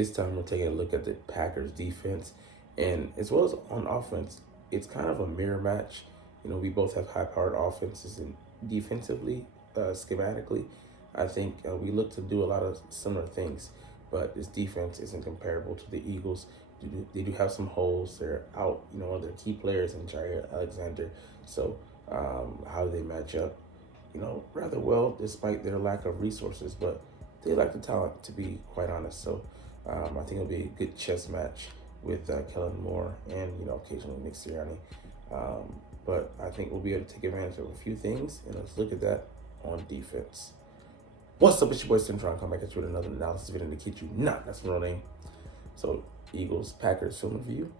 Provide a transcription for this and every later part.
This time we're taking a look at the Packers defense, and as well as on offense, it's kind of a mirror match. We both have high-powered offenses, and defensively, schematically, I think we look to do a lot of similar things. But this defense isn't comparable to the Eagles. They do have some holes. They're out, one of their key players in Jair Alexander. So how do they match up? Rather well, despite their lack of resources. But they lack the talent, to be quite honest. So I think it'll be a good chess match with Kellen Moore and occasionally Nick Sirianni. But I think we'll be able to take advantage of a few things, and let's look at that on defense. What's up, it's your boy Tim trying to come back at you with another analysis video to kid you not. That's my real name. So Eagles, Packers film review,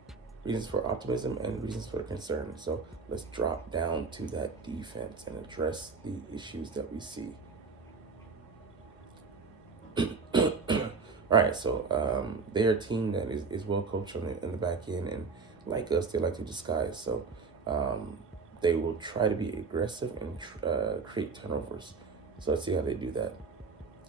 reasons for optimism and reasons for concern. So let's drop down to that defense and address the issues that we see. All right, so they're a team that is well coached in the back end, and like us, they like to disguise. So they will try to be aggressive and create turnovers. So let's see how they do that.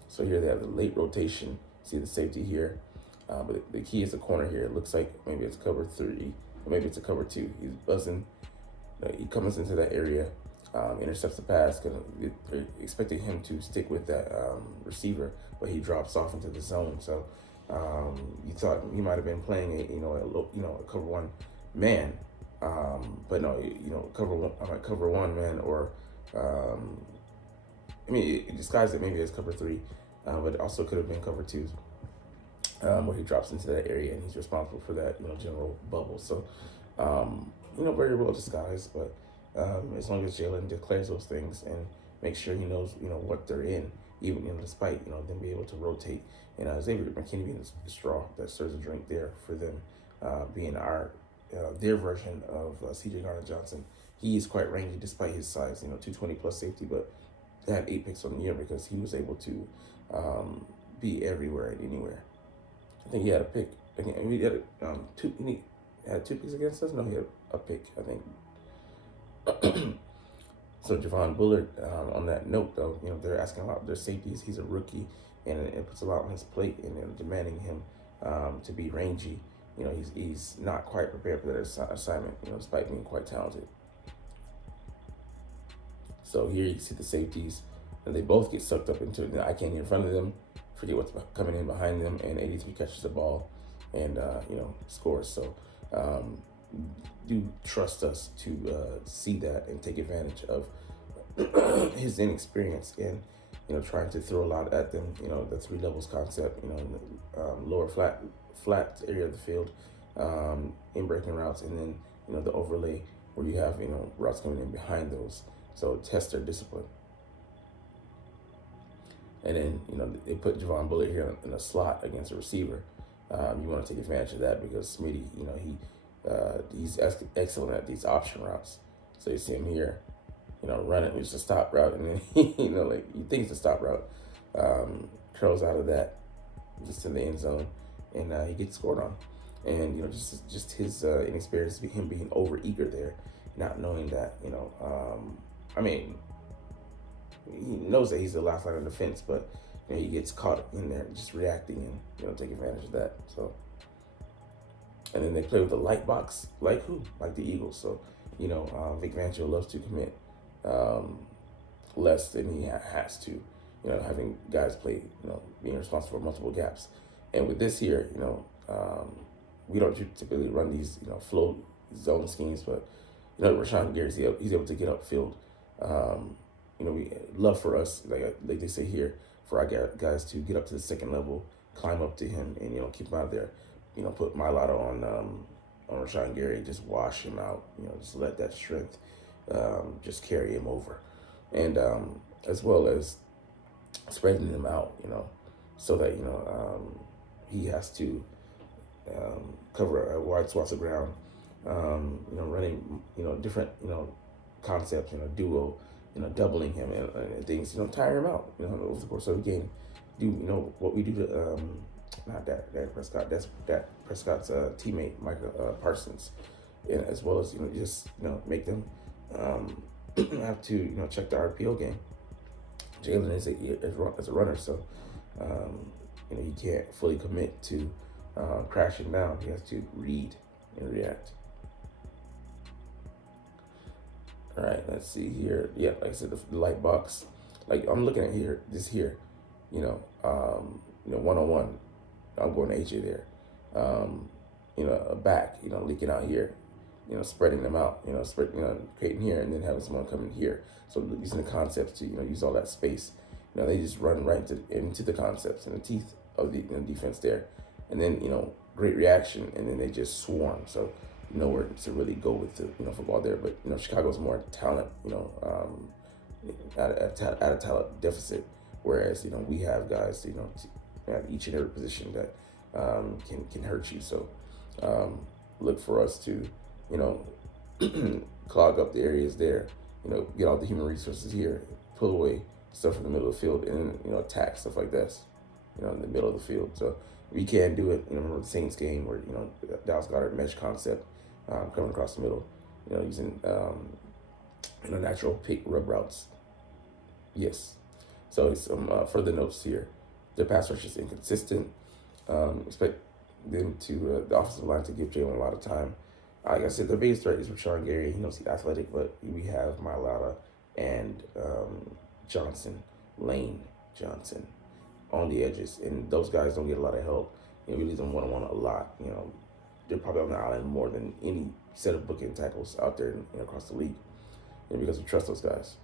So here they have the late rotation. See the safety here, but the key is the corner here. It looks like maybe it's cover 3, or maybe it's a cover 2. He's buzzing. He comes into that area, intercepts the pass because they're expecting him to stick with that receiver, but he drops off into the zone. So you thought he might have been playing a cover 1 man, but no, cover 1 man, or it disguised it maybe as cover 3, but it also could have been cover 2, where he drops into that area and he's responsible for that general bubble. So very well disguised, but as long as Jalen declares those things and makes sure he knows what they're in, even despite them being able to rotate, and Xavier McKinney being the straw that stirs a drink there for them, being their version of C.J. Gardner-Johnson. He is quite rangy despite his size, 220 plus safety, but they had 8 picks on the year because he was able to be everywhere and anywhere. I think he had a pick. I think he had two. He had 2 picks against us. No, he had a pick, I think. So Javon Bullard, on that note, though, they're asking a lot of their safeties. He's a rookie, and it puts a lot on his plate, and demanding him to be rangy. He's not quite prepared for that assignment, despite being quite talented. So here you see the safeties, and they both get sucked up into it. I can't in front of them, forget what's coming in behind them, and 83 catches the ball and scores. So do trust us to see that and take advantage of his inexperience and trying to throw a lot at them. The 3 levels concept. In the lower flat area of the field, in breaking routes, and then the overlay where you have routes coming in behind those. So test their discipline. And then, they put Javon Bullard here in a slot against a receiver. You want to take advantage of that because Smitty, he's excellent at these option routes. So you see him here, running. It's a stop route, and then, you think it's a stop route. Curls out of that, just in the end zone, and he gets scored on. And, just his inexperience, him being over eager there, not knowing that, he knows that he's the last line of defense, but he gets caught in there just reacting and take advantage of that. So, and then they play with the light box, like who? Like the Eagles. So, Vic Fangio loves to commit less than he has to, having guys play, being responsible for multiple gaps. And with this here, we don't typically run these, flow zone schemes, but Rashawn Gary's he's able to get upfield. We love for us, like they say here, for our guys to get up to the second level, climb up to him, and keep him out there. Put my lotto on Rashawn Gary, just wash him out. Just let that strength just carry him over, and as well as spreading him out. So that he has to cover wide swaths of ground. Running different concepts, duo. Doubling him and things, tire him out, over the course of the game. Do what we do to not Dak Prescott, that's Dak Prescott's teammate, Micah Parsons, and as well as just make them have to check the RPO game. Jalen is a runner, so he can't fully commit to crashing down. He has to read and react. All right, let's see here. Yeah, like I said, the light box. Like I'm looking at here, one-on-one. I'm going to AJ there. A back, leaking out here, spreading them out, creating here and then having someone come in here. So using the concepts to, use all that space. They just run right into the concepts and the teeth of the defense there. And then, great reaction, and then they just swarm. So nowhere to really go with the, football there. But, Chicago's more talent, at a talent deficit. Whereas, we have guys, at each and every position that can hurt you. So look for us to, clog up the areas there, get all the human resources here, pull away stuff from the middle of the field, and attack stuff like this, in the middle of the field. So we can do it. Remember the Saints game where Dallas Goedert mesh concept coming across the middle, using natural pick rub routes. Yes. So some further notes here. Their pass rush is inconsistent. Expect them to the offensive line to give Jalen a lot of time. Like I said, the biggest threat is Rashawn Gary. He knows he's athletic, but we have Mailata and Lane Johnson on the edges, and those guys don't get a lot of help. We leave them one-on-one a lot. They're probably on the island more than any set of bookend tackles out there across the league, because we trust those guys.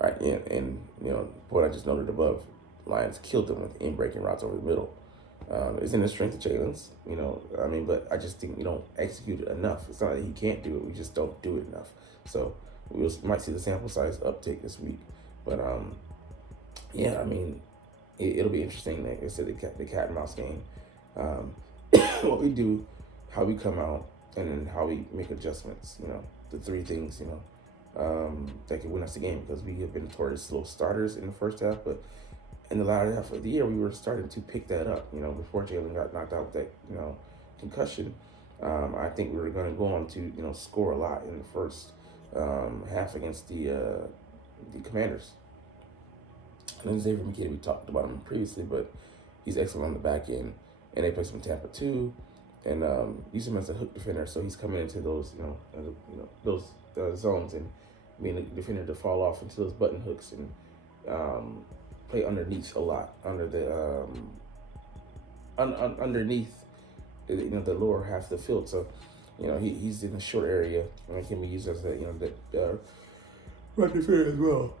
All right, and the point I just noted above, Lions killed them with in-breaking routes over the middle. It's in the strength of Jalen's, but I just think we don't execute it enough. It's not that he can't do it, we just don't do it enough. So we might see the sample size uptake this week. But, it'll be interesting. Like I said, the cat and mouse game. What we do, how we come out, and then how we make adjustments, the three things, that can win us the game, because we have been notorious slow starters in the first half, but in the latter half of the year, we were starting to pick that up. Before Jalen got knocked out with that, concussion, I think we were going to go on to, score a lot in the first half against the Commanders. And then Xavier McKinney, we talked about him previously, but he's excellent on the back end, and they play some Tampa too, and use him as a hook defender. So he's coming into those, those zones and being a defender to fall off into those button hooks and play underneath a lot, under the underneath, the lower half of the field. So, he's in a short area and he can be used as a, right defender as well.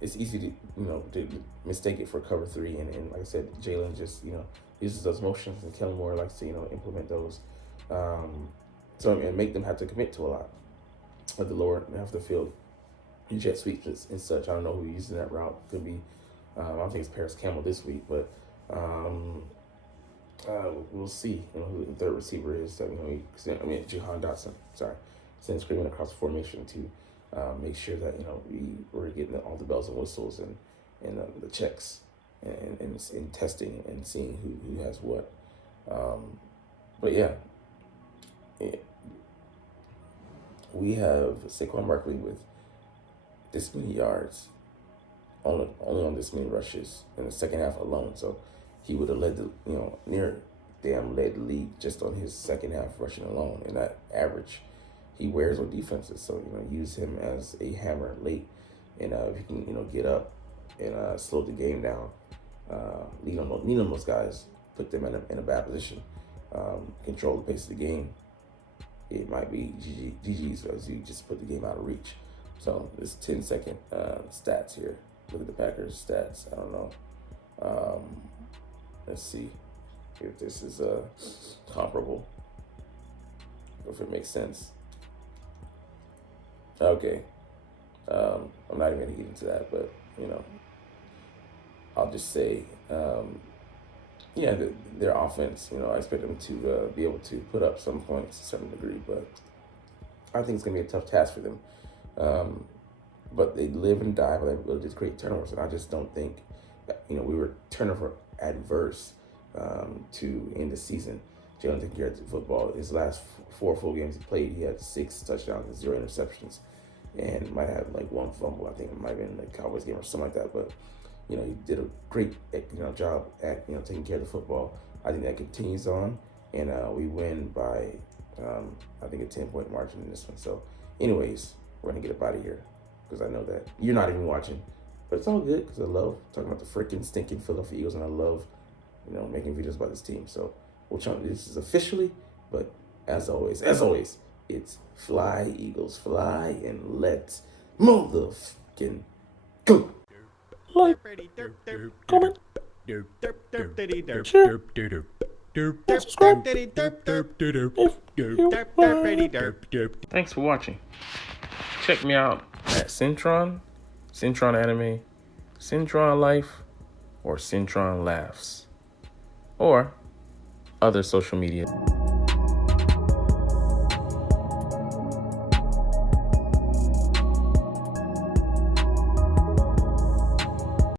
It's easy to mistake it for cover three, and like I said, Jalen just uses those motions, and Kellen Moore likes to implement those, and make them have to commit to a lot at the lower half of the field. Jet sweeps and such. I don't know who using that route. Could be, I don't think it's Paris Campbell this week, but we'll see. Who the third receiver is. Jahan Dotson. Sorry, send screaming across the formation to make sure that we're getting all the bells and whistles and the checks and testing and seeing who has what. But yeah, we have Saquon Barkley with this many yards, only on this many rushes in the second half alone. So he would have led led the league just on his second half rushing alone. And that average he wears on defenses. So, use him as a hammer late. And if he can, get up and slow the game down, lean on those guys, put them in a bad position, control the pace of the game, it might be GG's as you just put the game out of reach. So this 10-second stats here. Look at the Packers stats. I don't know. Let's see if this is comparable, if it makes sense. Okay. I'm not even going to get into that, but, I'll just say, their offense, I expect them to be able to put up some points to some degree, but I think it's going to be a tough task for them. But they live and die by their ability to create turnovers, and I just don't think, we were turnover adverse to end the season. Jalen taking care of football. His last 4 full games he played, he had 6 touchdowns and 0 interceptions, and might have like 1 fumble. I think it might have been the Cowboys game or something like that. But He did a great, job at, taking care of the football. I think that continues on, and we win by, I think, a 10-point margin in this one. So, anyways, we're going to get up out of here because I know that you're not even watching. But it's all good because I love talking about the freaking stinking Philadelphia Eagles, and I love, making videos about this team. So, this is officially, but as always, it's fly, Eagles, fly, and let's motherfucking go. Like, comment, share, and subscribe if you Thanks for watching. Check me out at Centron Anime, Centron Life, or Centron Laughs, or other social media.